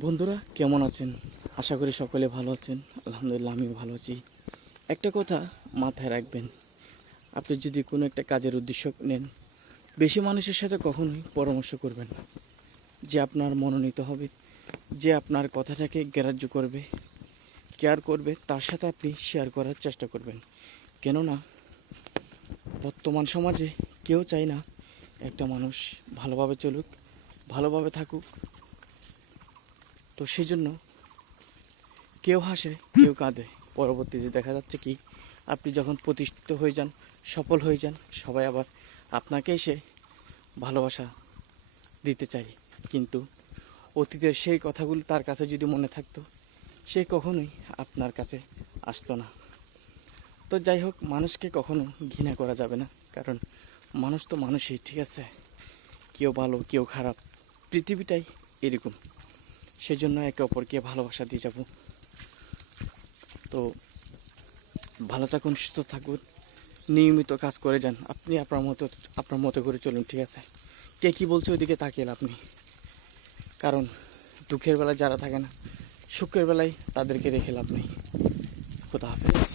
বন্ধুরা কেমন আছেন? আশা করি সকলে ভালো আছেন। আলহামদুলিল্লাহ আমিও ভালো আছি। একটা কথা মাথায় রাখবেন, আপনি যদি কোনো একটা কাজের উদ্দেশ্য নেন, বেশি মানুষের সাথে কখনোই পরামর্শ করবেন না। যে আপনার মনোনীত হবে, যে আপনার কথাটাকে গ্রাহ্য করবে, কেয়ার করবে, তার সাথে আপনি শেয়ার করার চেষ্টা করবেন। কেননা বর্তমান সমাজে কেউ চায় না একটা মানুষ ভালোভাবে চলুক, ভালোভাবে থাকুক। তো সেই জন্য কেউ হাসে, কেউ কাঁদে। পরবর্তীতে দেখা যাচ্ছে কি, আপনি যখন প্রতিষ্ঠিত হয়ে যান, সফল হয়ে যান, সবাই আবার আপনাকে এসে ভালোবাসা দিতে চায়। কিন্তু অতীতের সেই কথাগুলো তার কাছে যদি মনে থাকতো, সে কখনোই আপনার কাছে আসতো না। তো যাই হোক, মানুষকে কখনো ঘৃণা করা যাবে না, কারণ মানুষ তো মানুষই, ঠিক আছে? কেউ ভালো, কেউ খারাপ, পৃথিবীটাই এরকম। সেজন্য একে অপরকে ভালোবাসা দিয়ে যাব। তো ভালো থাকুন, সুস্থ থাকুন, নিয়মিত কাজ করে যান। আপনি আপনার মতো করে চলুন, ঠিক আছে? কে কী বলছে ওইদিকে তাকিয়ে লাভ নেই। কারণ দুঃখের বেলায় যারা থাকে না, সুখের বেলায় তাদেরকে রেখে লাভ নেই। খোদা হাফেজ।